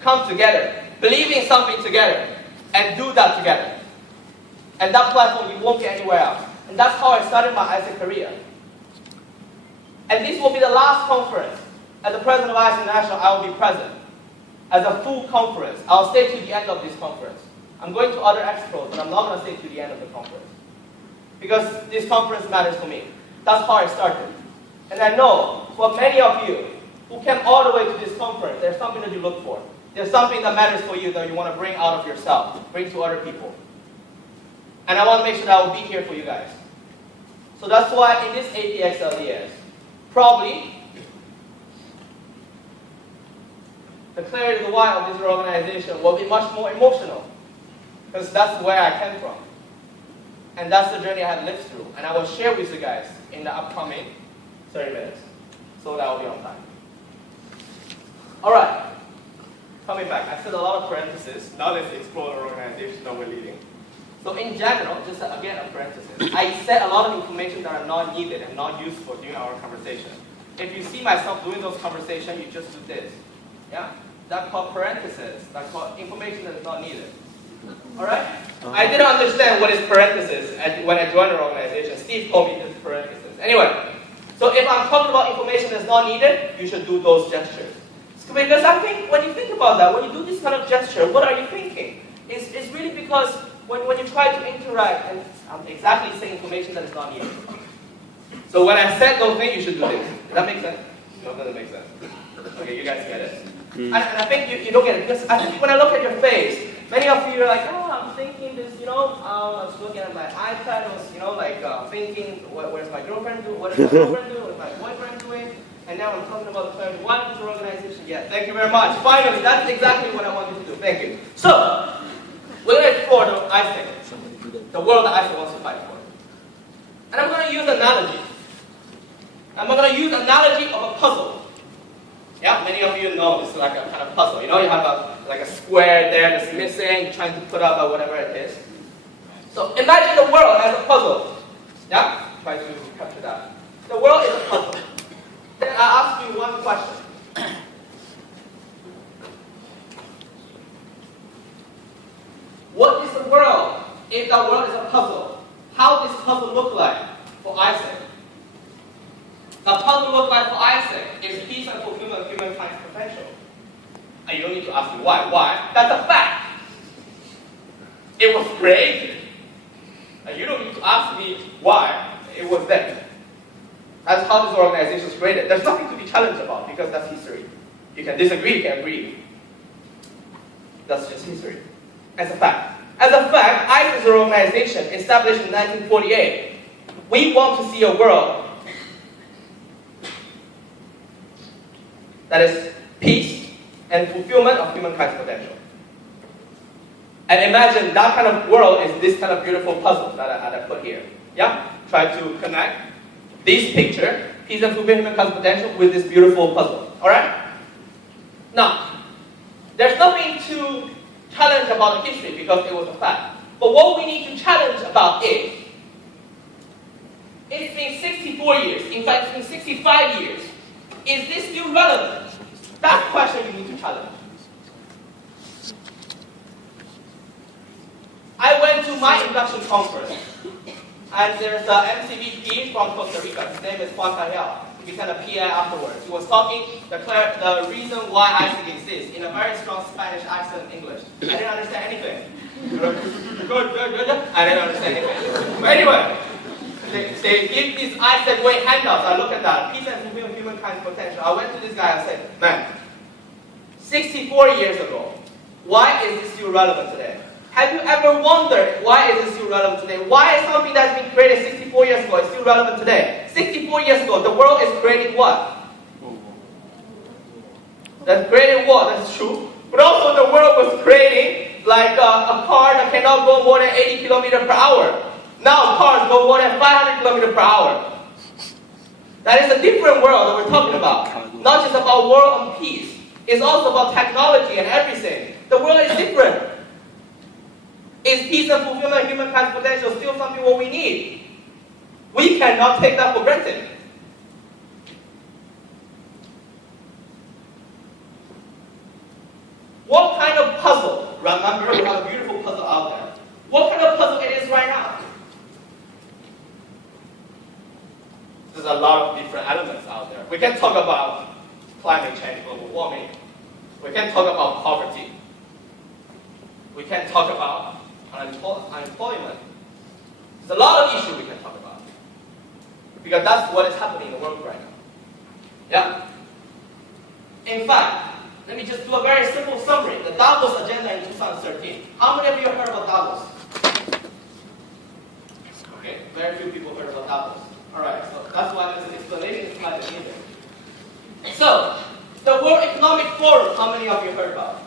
come together, believe in something together, and do that together. And that platform, you won't get anywhere else. And that's how I started my ISEC career. And this will be the last conference. As the president of ISEC International, I will be present. As a full conference, I'll stay to the end of this conference. I'm going to other expos, but I'm not going to stay to the end of the conference. Because this conference matters to me. That's how I started. And I know, for many of you who came all the way to this conference, there's something that you look for. There's something that matters for you that you want to bring out of yourself, bring to other people. And I want to make sure that I will be here for you guys. So that's why in this APXLDS, probably the clarity of the why of this organization will be much more emotional. Because that's where I came from. And that's the journey I have lived through. And I will share with you guys in the upcoming 30 minutes. So that will be on time. Alright. Coming back. I said a lot of parentheses. Now let's explore the organization that we're leading. So in general, just again a parenthesis, I said a lot of information that are not needed and not useful during our conversation. If you see myself doing those conversations, you just do this. Yeah? That's called parentheses. That's called information that is not needed. Alright? I didn't understand what is parentheses when I joined the organization. Steve told me this is parentheses. Anyway, so if I'm talking about information that's not needed, you should do those gestures. Because I think when you think about that, when you do this kind of gesture, what are you thinking? It's really because when you try to interact, and I'm exactly saying information that is not needed. So when I said those things, you should do this. Does that make sense? No, it doesn't make sense. Okay, you guys get it. And I think you don't get it, because I think when I look at your face, many of you are like, oh, I'm thinking this, I was looking at my iPad, I was, thinking, where's my girlfriend doing, what is my girlfriend doing, what's my boyfriend doing, and now I'm talking about the clarity. What is the organization? Yeah, thank you very much. Finally, that's exactly what I want you to do. Thank you. So, we're going to explore the ISEC, the world that ISEC wants to fight for. And I'm going to use an analogy. I'm going to use an analogy of a puzzle. Yeah, many of you know this is like a kind of puzzle. You have a square there that's missing, you're trying to put up whatever it is. So imagine the world as a puzzle. Yeah? Try to capture that. The world is a puzzle. Then I ask you one question. What is the world if the world is a puzzle? How does this puzzle look like for ISEC? The puzzle look like for ISEC is peace and fulfillment of humankind's potential. And you don't need to ask me why. Why? That's a fact. It was created. And you don't need to ask me why it was there. That's how this organization was created. There's nothing to be challenged about because that's history. You can disagree, you can agree. That's just history. As a fact. As a fact, ISEC is an organization established in 1948. We want to see a world that is peace and fulfillment of humankind's potential. And imagine that kind of world is this kind of beautiful puzzle that I put here. Yeah? Try to connect this picture, peace and fulfillment of humankind's potential, with this beautiful puzzle. Alright? Now, there's nothing to challenge about the history because it was a fact. But what we need to challenge about is, it's been 64 years, in fact it's been 65 years. Is this still relevant? That's the question you need to challenge. I went to my induction conference, and there's an MCVP from Costa Rica. His name is Juan Cajal. He became a PI afterwards. He was talking the reason why ISEC exists in a very strong Spanish accent English. I didn't understand anything. I didn't understand anything. But anyway, they give these ISEC way handouts. I look at that. Peace and fulfillment of humankind's potential. I went to this guy and said, man, 64 years ago, why is this still relevant today? Have you ever wondered why is this still relevant today? Why is something that's been created 64 years ago is still relevant today? 64 years ago, the world is creating what? That's creating what? That's true. But also the world was creating like a car that cannot go more than 80 kilometers per hour. Now cars go more than 500 kilometers per hour. That is a different world that we're talking about. Not just about world and peace. It's also about technology and everything. The world is different. Is peace and fulfillment of humankind's potential still something what we need? We cannot take that for granted. remember, we have a beautiful puzzle out there. What kind of puzzle it is right now? There's a lot of different elements out there. We can talk about climate change, global warming. We can talk about poverty. We can talk about unemployment. There's a lot of issues we can talk about. Because that's what is happening in the world right now. Yeah? In fact, let me just do a very simple summary. The Davos agenda in 2013. How many of you heard about Davos? Okay, very few people heard about Davos. Alright, so that's why there's an explanation slide in there. So, the World Economic Forum, how many of you heard about?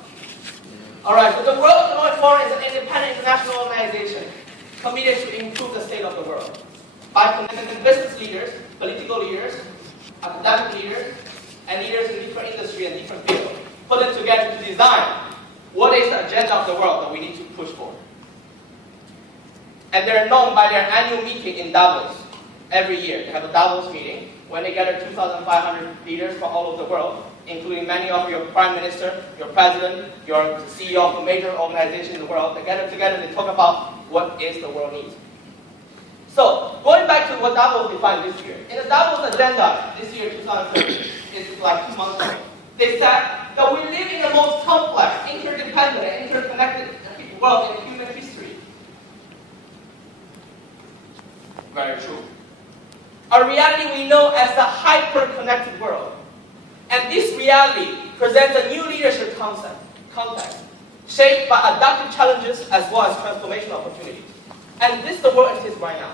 Alright, so the World Economic Forum is an independent international organization committed to improve the state of the world by connecting business leaders, political leaders, academic leaders, and leaders in different industries and different fields, put them together to design what is the agenda of the world that we need to push for. And they're known by their annual meeting in Davos every year. They have a Davos meeting when they gather 2,500 leaders from all over the world, including many of your prime minister, your president, your CEO of a major organization in the world. They gather together and they talk about what is the world needs. So, going back to what Davos defined this year. In the Davos agenda this year, 2013, it's like 2 months ago, they said that we live in the most complex, interdependent, and interconnected world in human history. Very true. A reality we know as the hyper-connected world. And this reality presents a new leadership context, shaped by adaptive challenges as well as transformation opportunities. And this is the world it is right now.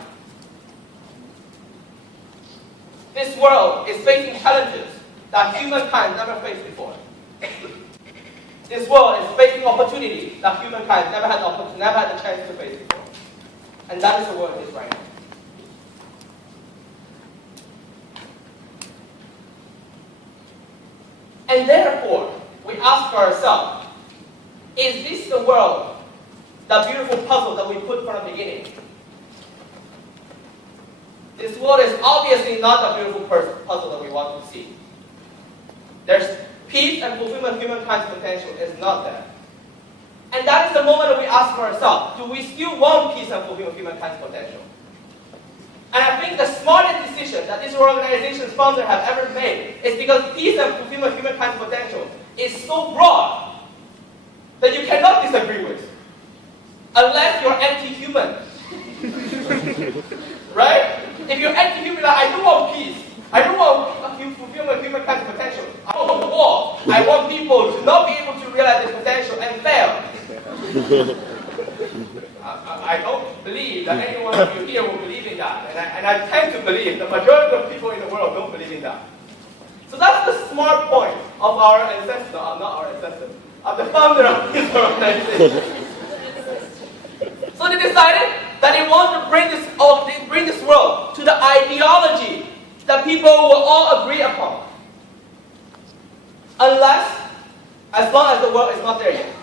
This world is facing challenges that humankind never faced before. This world is facing opportunities that humankind never had the chance to face before. And that is the world it is right now. And therefore, we ask for ourselves, is this the world, the beautiful puzzle that we put from the beginning? This world is obviously not the beautiful puzzle that we want to see. There's peace and fulfillment of humankind's potential is not there. And that is the moment that we ask for ourselves, do we still want peace and fulfillment of humankind's potential? And I think the smartest decision that this organization's founder have ever made is because peace and fulfillment of humankind's potential is so broad that you cannot disagree with, unless you're anti-human. Right? If you're anti-human, like, I don't want peace. I don't want fulfillment of humankind's potential. I want war. I want people to not be able to realize their potential and fail. I don't believe that any one of you here will believe in that. And I tend to believe the majority of people in the world don't believe in that. So that's the smart point of our ancestor, not our ancestor, of the founder of this organization. So they decided that they want to bring this world to the ideology that people will all agree upon. As long as the world is not there yet.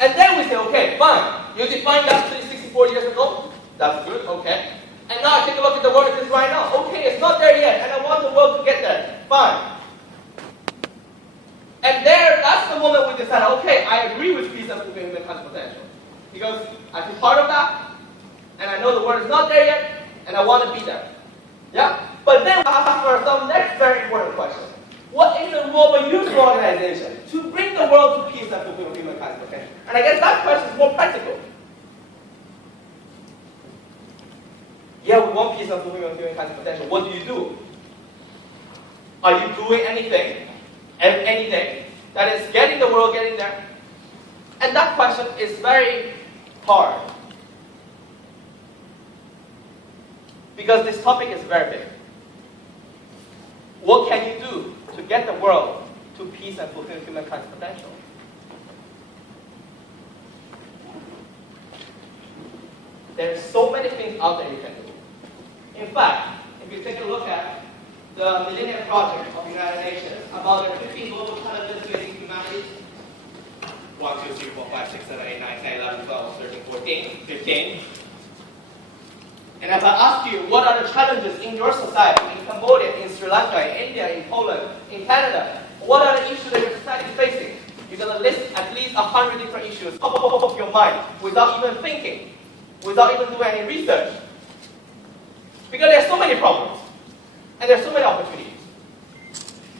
And then we say, okay, fine. You defined that 64 years ago. That's good, okay. And now I take a look at the world as it is right now. Okay, it's not there yet, and I want the world to get there. Fine. And that's the moment we decide, okay, I agree with peace and fulfillment of humankind's potential. Because I feel part of that, and I know the world is not there yet, and I want to be there. Yeah? But then we ask ourselves the next very important question. What is the role of a youth organization to bring the world to peace and fulfillment of humankind's potential? And I guess that question is more practical. Yeah, we want peace and fulfillment of humankind's potential. What do you do? Are you doing anything that is getting the world getting there? And that question is very hard. Because this topic is very big. What can you do to get the world to peace and fulfill humankind's potential? There's so many things out there you can do. In fact, if you take a look at the Millennium Project of the United Nations, about the 15 global challenges facing humanity, 1, 2, 3, 4, 5, 6, 7, 8, 9, 10, 11, 12, 13, 14, 15. And if I ask you, what are the challenges in your society, in Cambodia, in Sri Lanka, in India, in Poland, in Canada, what are the issues that your society is facing? you're going to list at least 100 different issues off of your mind without even thinking, without even doing any research. Because there's so many problems, and there's so many opportunities.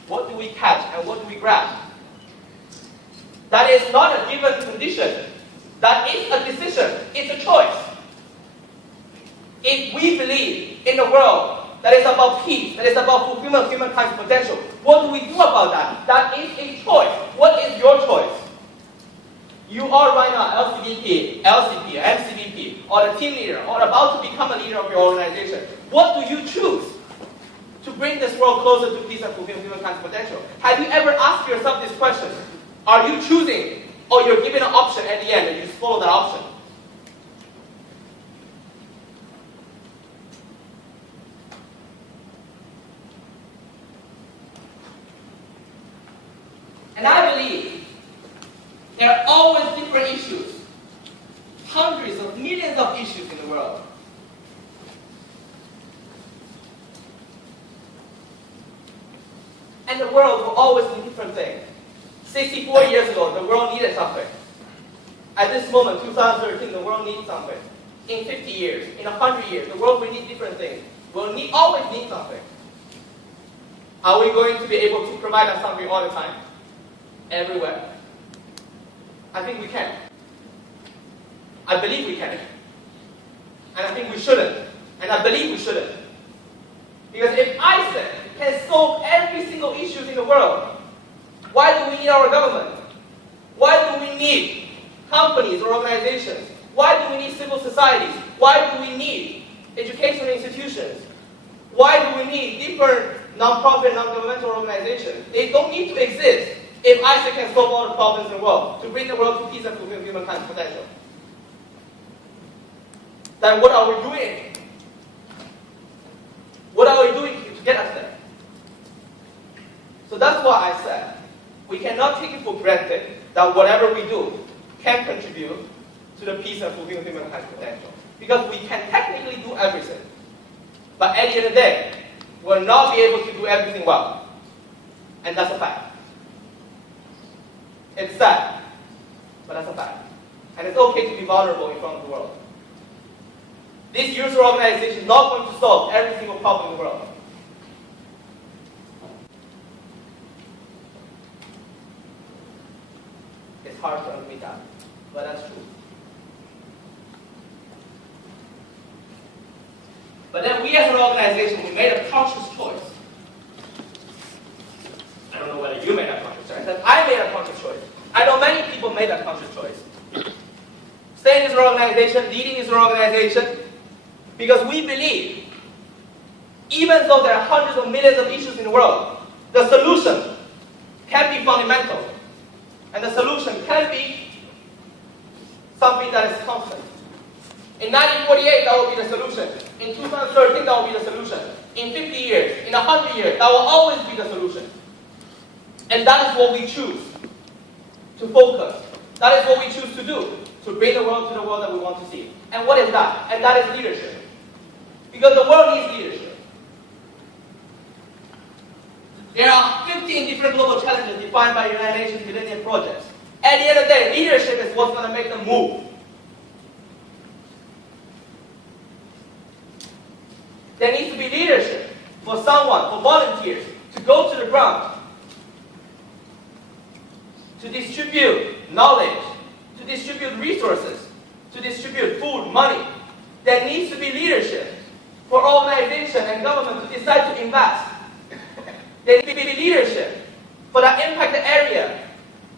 What do we catch and what do we grab? That is not a given condition. That is a decision. It's a choice. If we believe in a world that is about peace, that is about fulfillment of humankind's potential, what do we do about that? That is a choice. What is your choice? You are right now LCBP, LCP, MCBP, or a team leader, or about to become a leader of your organization. What do you choose to bring this world closer to peace and fulfill humankind's potential? Have you ever asked yourself this question? Are you choosing, or you're given an option at the end and you just follow that option? And I believe there are always different issues, hundreds of millions of issues in the world. And the world will always need different things. 64 years ago, the world needed something. At this moment, 2013, the world needs something. In 50 years, in 100 years, the world will need different things. We'll always need something. Are we going to be able to provide us something all the time? Everywhere? I think we can. I believe we can. And I think we shouldn't. And I believe we shouldn't. Because if Iceland can solve every single issue in the world, why do we need our government? Why do we need companies or organizations? Why do we need civil societies? Why do we need educational institutions? Why do we need different non-profit, non-governmental organizations? They don't need to exist if Iceland can solve all the problems in the world, to bring the world to peace and fulfill humankind's potential. Then what are we doing? What are we doing to get us there? So that's why I said, we cannot take it for granted that whatever we do can contribute to the peace and fulfill humankind's potential. Because we can technically do everything. But at the end of the day, we'll not be able to do everything well. And that's a fact. It's sad, but that's a fact. And it's okay to be vulnerable in front of the world. This user organization is not going to solve every single problem in the world. It's hard to admit that, but that's true. But then we as an organization, we made a conscious choice. I don't know whether you made a conscious choice. I made a conscious choice. I know many people made that conscious choice. Staying in this organization, leading this organization, because we believe, even though there are hundreds of millions of issues in the world, the solution can be fundamental. And the solution can be something that is constant. In 1948, that will be the solution. In 2013, that will be the solution. In 50 years, in 100 years, that will always be the solution. And that is what we choose to focus. That is what we choose to do, to bring the world to the world that we want to see. And what is that? And that is leadership. Because the world needs leadership. There are 15 different global challenges defined by the United Nations Millennium Projects. At the end of the day, leadership is what's going to make them move. There needs to be leadership for someone, for volunteers, to go to the ground, to distribute knowledge, to distribute resources, to distribute food, money. There needs to be leadership for organization and government to decide to invest. There needs to be leadership for that impacted area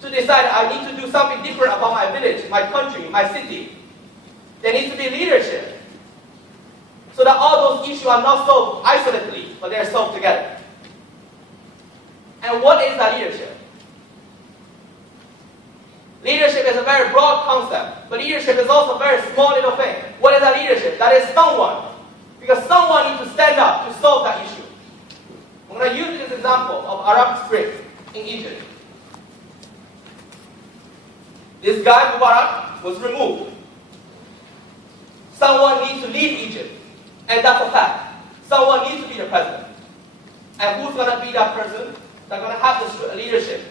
to decide I need to do something different about my village, my country, my city. There needs to be leadership so that all those issues are not solved isolatedly, but they are solved together. And what is that leadership? Leadership is a very broad concept, but leadership is also a very small little thing. What is that leadership? That is someone. Because someone needs to stand up to solve that issue. I'm going to use this example of Arab Spring in Egypt. This guy, Mubarak, was removed. Someone needs to lead Egypt. And that's a fact. Someone needs to be the president. And who's going to be that person that's going to have the leadership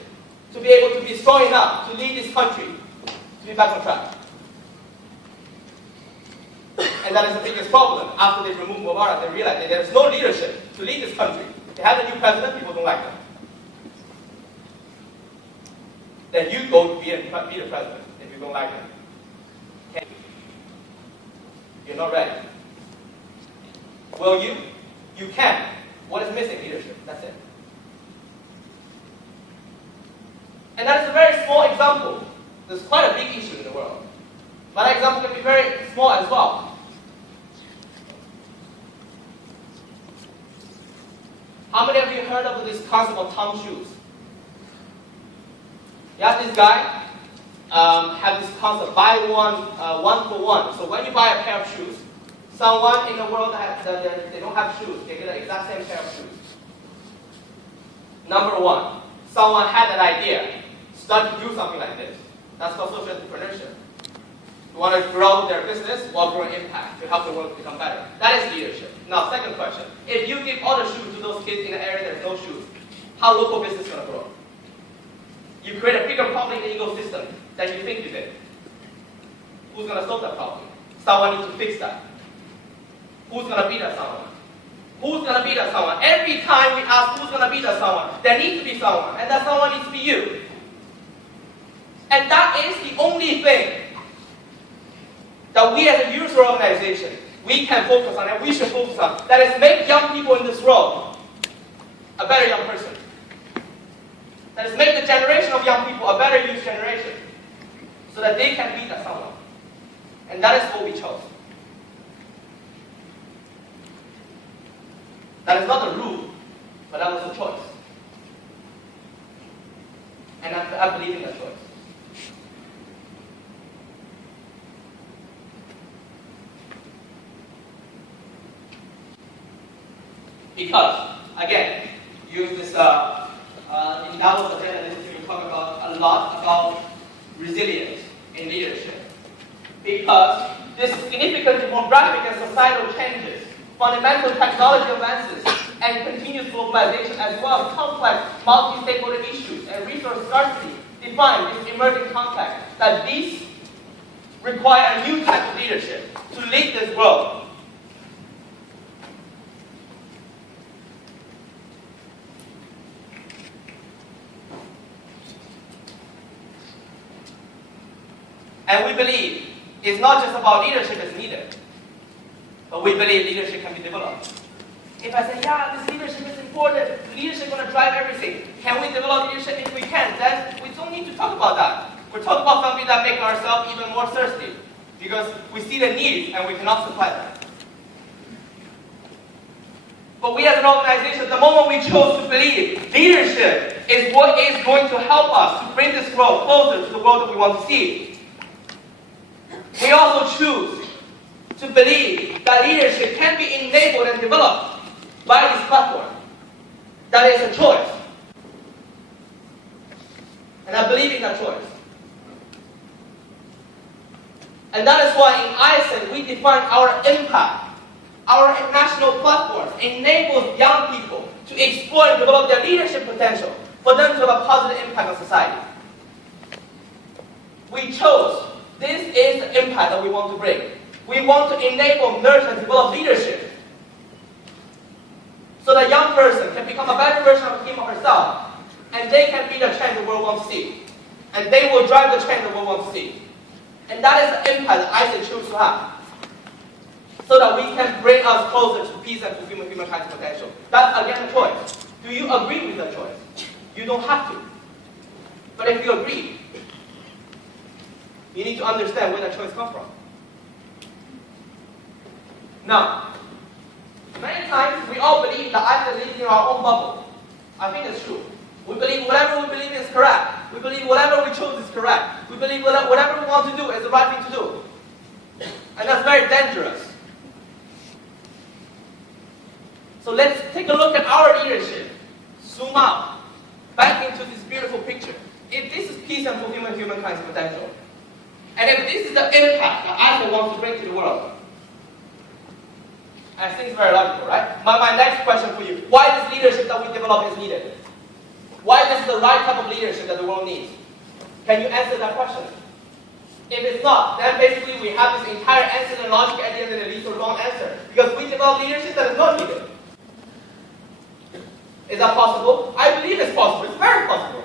to be able to be strong enough to lead this country to be back on track. And that is the biggest problem. After they removed Mubarak, they realized that there's no leadership to lead this country. They have a new president, people don't like them. Then you go to be the president if you don't like them. Can you? You're not ready. Will you? You can. What is missing? Leadership. That's it. And that is a very small example. There's quite a big issue in the world. But that example can be very small as well. How many of you heard of this concept of Tom shoes? Yeah, this guy had this concept, buy one for one. So when you buy a pair of shoes, someone in the world that they don't have shoes, they get the exact same pair of shoes. Number one, someone had an idea, start to do something like this. That's called social entrepreneurship. You want to grow their business while growing impact to help the world become better. That is leadership. Now, second question. If you give all the shoes to those kids in the area there's no shoes, how local business is going to grow? You create a bigger problem in the ecosystem than you think you did. Who's going to solve that problem? Someone needs to fix that. Who's going to be that someone? Who's going to be that someone? Every time we ask who's going to be that someone, there needs to be someone, and that someone needs to be you. And that is the only thing that we as a user organization, we can focus on and we should focus on. That is make young people in this world a better young person. That is make the generation of young people a better youth generation so that they can be that someone. And that is what we chose. That is not a rule, but that was a choice. And I believe in that choice. Because, again, use this, in Davos agenda, this is we talk about a lot about resilience in leadership. Because this significant demographic and societal changes, fundamental technology advances, and continuous globalization, as well as complex multi-stakeholder issues and resource scarcity, define this emerging context that these require a new type of leadership to lead this world. And we believe it's not just about leadership as needed, but we believe leadership can be developed. If I say, yeah, this leadership is important, leadership is going to drive everything, can we develop leadership? If we can, then we don't need to talk about that. We're talking about something that makes ourselves even more thirsty, because we see the needs and we cannot supply them. But we as an organization, the moment we chose to believe leadership is what is going to help us to bring this world closer to the world that we want to see, we also choose to believe that leadership can be enabled and developed by this platform. That is a choice. And I believe in that choice. And that is why in ISEN we define our impact. Our national platforms enables young people to explore and develop their leadership potential for them to have a positive impact on society. We chose. This is the impact that we want to bring. We want to enable, nurture, and develop leadership so that young person can become a better version of him or herself, and they can be the change the world wants to see. And they will drive the change the world wants to see. And that is the impact that I choose to have, so that we can bring us closer to peace and fulfillment of humankind's potential. That's again a choice. Do you agree with that choice? You don't have to. But if you agree, you need to understand where that choice comes from. Now, many times we all believe that I live in our own bubble. I think it's true. We believe whatever we believe is correct. We believe whatever we chose is correct. We believe whatever we want to do is the right thing to do. And that's very dangerous. So let's take a look at our leadership. Zoom out, back into this beautiful picture. If this is peace and fulfillment of humankind's potential, and if this is the impact that I want to bring to the world, I think it's very logical, right? My next question for you, why this leadership that we develop is needed? why this is the right type of leadership that the world needs? Can you answer that question? If it's not, then basically we have this entire answer and logic at the end and it leads to a wrong answer. Because we develop leadership that is not needed. Is that possible? I believe it's possible. It's very possible.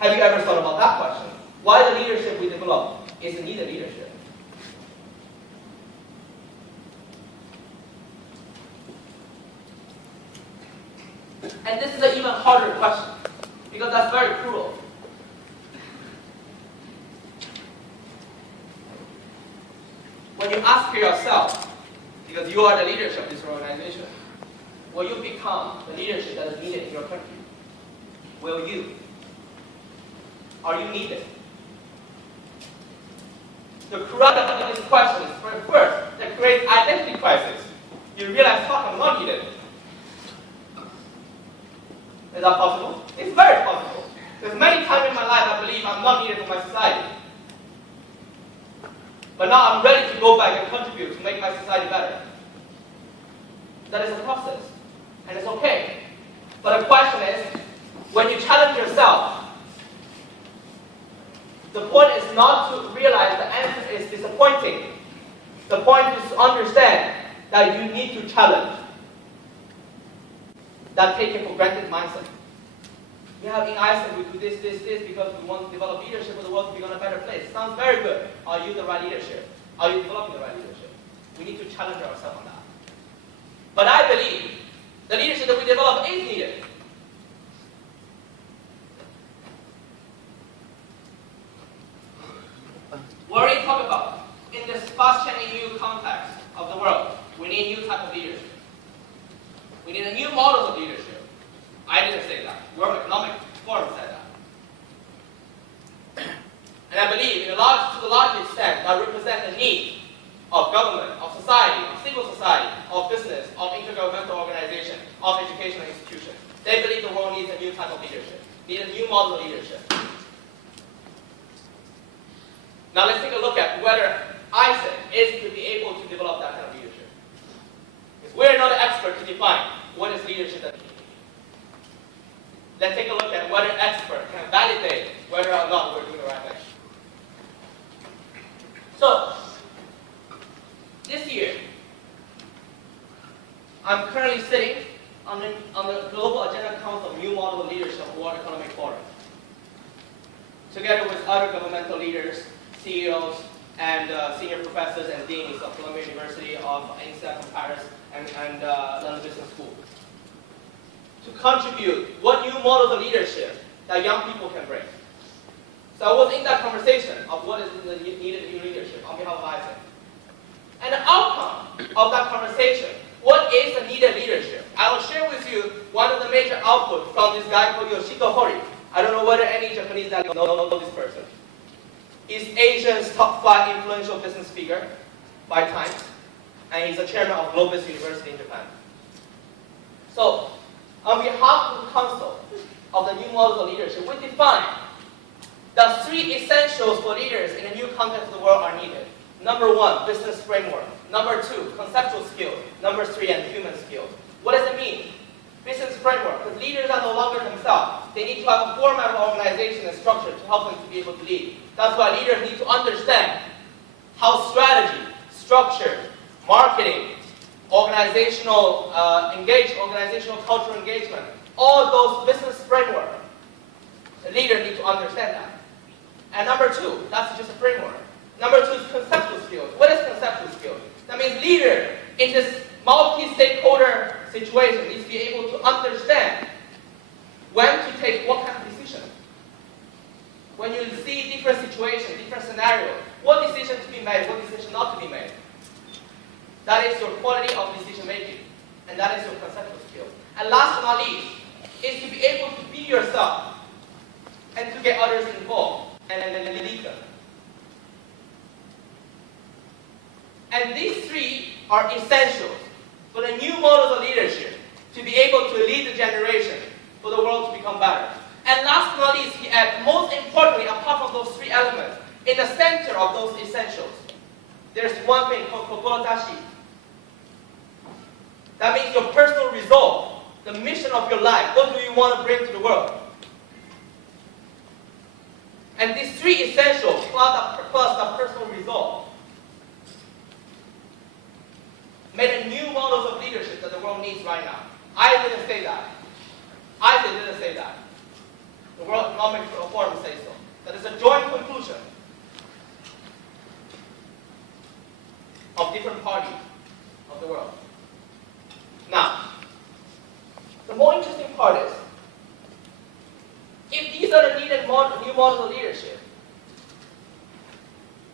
Have you ever thought about that question? Why the leadership we develop is needed leadership? And this is an even harder question, because that's very cruel. When you ask yourself, because you are the leadership of this organization, will you become the leadership that is needed in your country? Will you? Are you needed? The crux of this question is, first, that creates identity crisis. You realize, fuck, I'm not needed. Is that possible? It's very possible. There's many times in my life I believe I'm not needed for my society. But now I'm ready to go back and contribute to make my society better. That is a process. And it's okay. But the question is, when you challenge yourself, the point is not to realize the answer is disappointing. The point is to understand that you need to challenge that taken for granted mindset. We have in Iceland, we do this because we want to develop leadership for the world to become a better place. Sounds very good. Are you the right leadership? Are you developing the right leadership? We need to challenge ourselves on that. But I believe the leadership that we develop is needed. We already talked about, in this fast-changing new context of the world, we need a new type of leadership. We need a new model of leadership. I didn't say that. World Economic Forum said that. And I believe, to the large extent, that represents the need of government, of society, of civil society, of business, of intergovernmental organization, of educational institutions. They believe the world needs a new type of leadership, needs a new model of leadership. Now let's take a look at whether ISEC is to be able to develop that kind of leadership. Because we're not an expert to define what is leadership that we need. Let's take a look at whether experts can validate whether or not we're doing the right thing. So, this year, I'm currently sitting on the Global Agenda Council of New Model of Leadership of World Economic Forum, together with other governmental leaders, CEOs, and senior professors and deans of Columbia University, of INSEAD from Paris, and London Business School, to contribute what new models of leadership that young people can bring. So I was in that conversation of what is the needed new leadership on behalf of ISEC. And the outcome of that conversation, what is the needed leadership? I will share with you one of the major outputs from this guy called Yoshiko Hori. I don't know whether any Japanese that know this person. He's Asia's top 5 influential business figure by Times, and he's the chairman of Globus University in Japan. So, on behalf of the Council of the New Models of Leadership, we define the 3 essentials for leaders in a new context of the world are needed. Number 1, business framework. Number 2, conceptual skills. Number 3, and human skills. What does it mean? Business framework, because leaders are no longer themselves. They need to have a format of organization and structure to help them to be able to lead. That's why leaders need to understand how strategy, structure, marketing, organizational organizational cultural engagement, all those business framework, the leader needs to understand that. And number 2, that's just a framework. Number 2 is conceptual skills. What is conceptual skills? That means leader in this multi-stakeholder situation needs to be able to understand when to take what kind of decision. When you see different situations, different scenarios, what decision to be made, what decision not to be made. That is your quality of decision making, and that is your conceptual skills. And last but not least, is to be able to be yourself and to get others involved and lead them. And these 3 are essentials for the new models of leadership to be able to lead the generation for the world to become better. And last but not least, he adds, most importantly, apart from those 3 elements, in the center of those essentials, there's one thing called kokorotashi. That means your personal resolve the mission of your life. What do you want to bring to the world? And these three essentials plus the personal resolve made a new models of leadership that the world needs right now. I didn't say that. I didn't say that. The World Economic Forum says so. That is a joint conclusion of different parties of the world. Now, the more interesting part is, if these are the needed new models of leadership,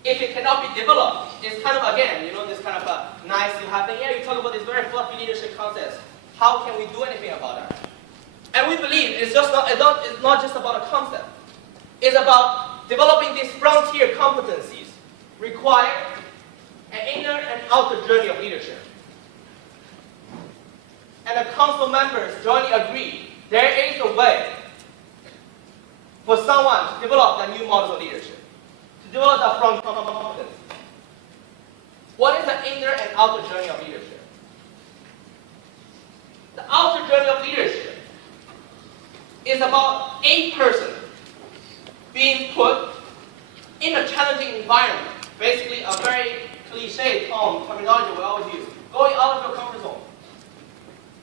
if it cannot be developed, it's kind of, again, this kind of a nice you have thing. Yeah, you talk about this very fluffy leadership concepts. How can we do anything about that? And we believe it's not just about a concept. It's about developing these frontier competencies required an inner and outer journey of leadership. And the council members jointly agree there is a way for someone to develop the new models of leadership, to develop the frontier competence. What is the inner and outer journey of leadership? The outer journey of leadership is about a person being put in a challenging environment. Basically, a very cliche terminology we always use. Going out of your comfort zone.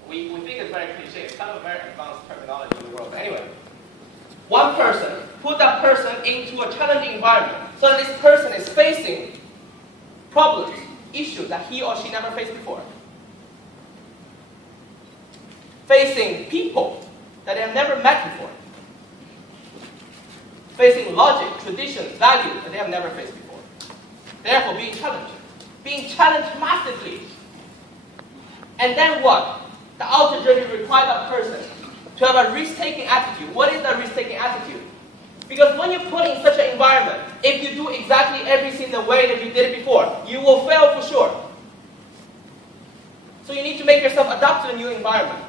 We think it's very cliche. It's kind of a very advanced terminology in the world. But anyway, one person, put that person into a challenging environment so that this person is facing problems, issues that he or she never faced before. Facing people that they have never met before. Facing logic, traditions, values that they have never faced before. Therefore, being challenged. Being challenged massively. And then what? The outer journey requires that person to have a risk-taking attitude. What is that risk-taking attitude? Because when you're put in such an environment, if you do exactly everything the way that you did it before, you will fail for sure. So you need to make yourself adapt to the new environment.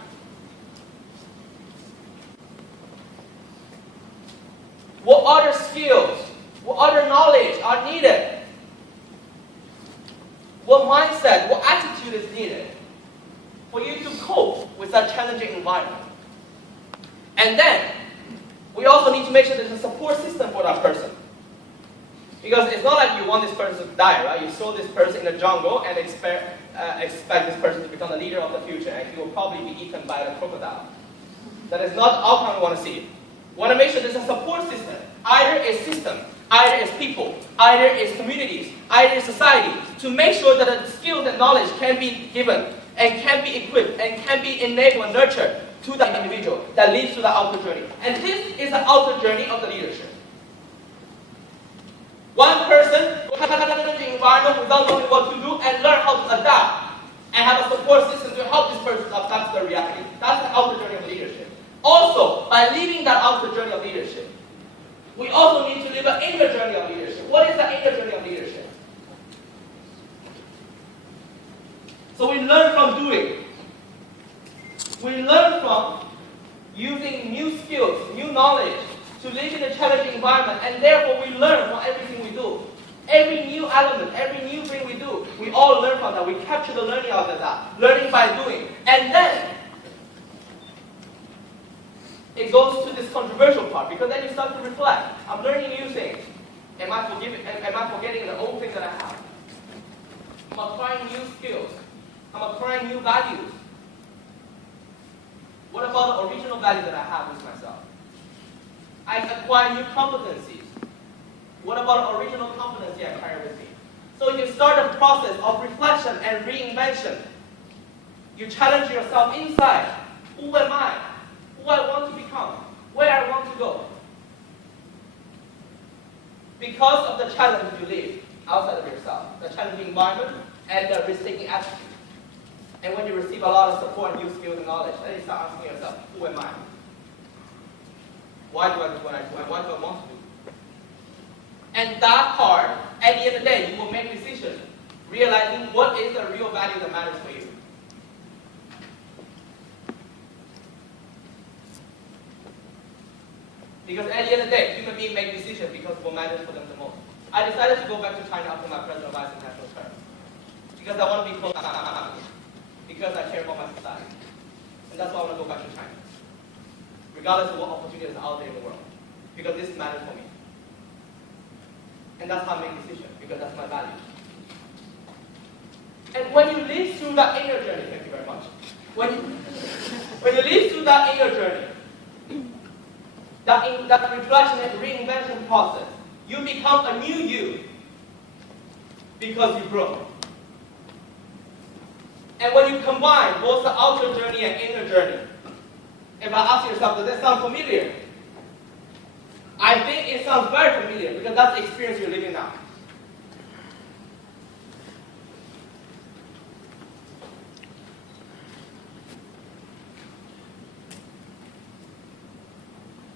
What other skills, what other knowledge are needed? What mindset, what attitude is needed for you to cope with that challenging environment? And then, we also need to make sure there's a support system for that person. Because it's not like you want this person to die, right? You throw this person in the jungle and expect this person to become the leader of the future, and he will probably be eaten by the crocodile. That is not the outcome we want to see. We want to make sure there's a support system. Either a system, either as people, either as communities, either as society, to make sure that the skills and knowledge can be given, and can be equipped, and can be enabled and nurtured to the individual that leads to the outer journey. And this is the outer journey of the leadership. One person will have an environment without knowing what to do and learn how to adapt and have a support system to help this person adapt to the reality. That's the outer journey of leadership. Also, by leaving that outer journey of leadership, we also need to live an inner journey of leadership. What is the inner journey of leadership? So we learn from doing. We learn from using new skills, new knowledge to live in a challenging environment, and therefore we learn from everything we do. Every new element, every new thing we do, we all learn from that. We capture the learning out of that. Learning by doing. And then it goes to this controversial part, because then you start to reflect. I'm learning new things. Am I forgetting the old things that I have? I'm acquiring new skills. I'm acquiring new values. What about the original value that I have with myself? I acquire new competencies. What about the original competency I carry with me? So you start a process of reflection and reinvention. You challenge yourself inside. Who am I? Who I want to become, where I want to go. Because of the challenge you live outside of yourself, the challenging environment, and the risk-taking attitude. And when you receive a lot of support, new skills and knowledge, then you start asking yourself, who am I? Why do I do what I do? And what do I want to do? And that part, at the end of the day, you will make decisions, realizing what is the real value that matters for you. Because at the end of the day, human beings make decisions because what matters for them the most. I decided to go back to China after my president vice international term. Because I want to be close to my family. Because I care about my society. And that's why I want to go back to China. Regardless of what opportunities are out there in the world. Because this matters for me. And that's how I make decisions, because that's my value. And when you live through that inner journey, thank you very much. When you live through that inner journey, that reflection and reinvention process, you become a new you because you grow. And when you combine both the outer journey and inner journey, if I ask yourself, does that sound familiar? I think it sounds very familiar because that's the experience you're living now.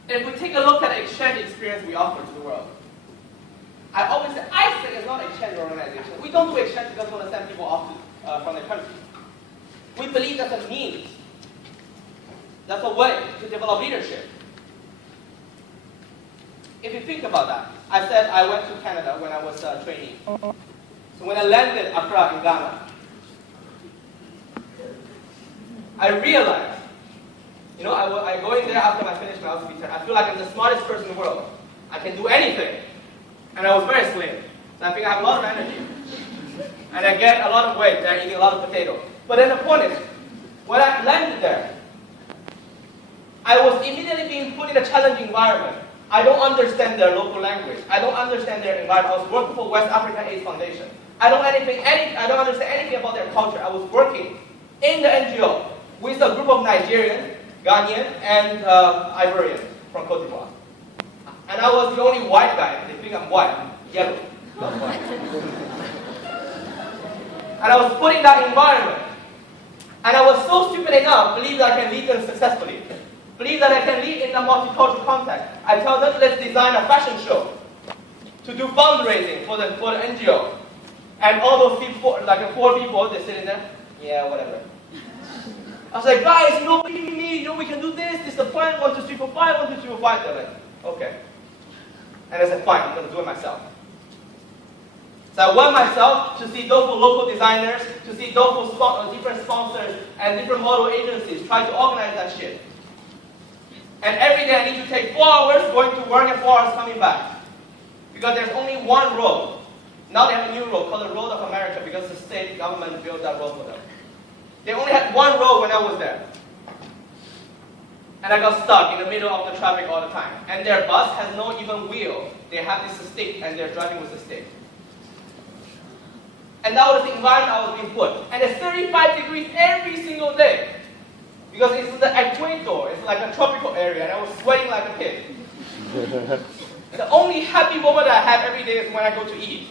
If we take a look at the exchange experience we offer to the world, I always say, ISEC is not an exchange organization. We don't do exchange because we want to send people off from their country. We believe that's a means. That's a way to develop leadership. If you think about that, I said I went to Canada when I was a trainee. So when I landed Accra in Ghana, I realized, I go in there after I finish my LCB 10. I feel like I'm the smartest person in the world. I can do anything. And I was very slim. So I think I have a lot of energy. And I get a lot of weight there, eating a lot of potatoes. But then the point is, when I landed there, I was immediately being put in a challenging environment. I don't understand their local language. I don't understand their environment. I was working for West African AIDS Foundation. I don't understand anything about their culture. I was working in the NGO with a group of Nigerians, Ghanaian, and Ivorian from Cote d'Ivoire. And I was the only white guy. They think I'm white. I'm yellow, not white. And I was put in that environment. And I was so stupid enough to believe that I can lead them successfully. Believe that I can lead in a multicultural context. I tell them, let's design a fashion show to do fundraising for the NGO. And all those people, like 4 people, they're sitting there, yeah, whatever. I was like, guys, believe in me, we can do this is the plan, 1, 2, 3, 4, 5, 1, 2, 3, 4, 5. They're like, okay. And I said, fine, I'm going to do it myself. So I went myself to see those local designers, to see those different sponsors and different model agencies, try to organize that shit. And every day I need to take 4 hours going to work and 4 hours coming back. Because there's only one road. Now they have a new road called the Road of America because the state government built that road for them. They only had one road when I was there. And I got stuck in the middle of the traffic all the time. And their bus has no even wheel. They have this stick and they're driving with a stick. And that was the environment I was being put. And it's 35 degrees every single day. Because it's the equator, it's like a tropical area, and I was sweating like a pig. The only happy moment I have every day is when I go to eat.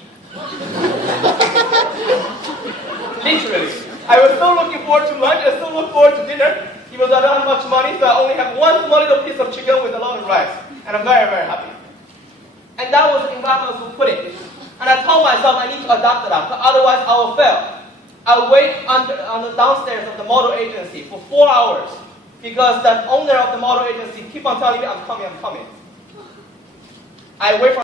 Literally. I was so looking forward to lunch, I still look forward to dinner, even though I don't have much money, so I only have one small little piece of chicken with a lot of rice. And I'm very, very happy. And that was the environment I was put in. And I told myself I need to adapt to that, otherwise I will fail. I wait on the downstairs of the model agency for 4 hours because the owner of the model agency keep on telling me, I'm coming. I wait for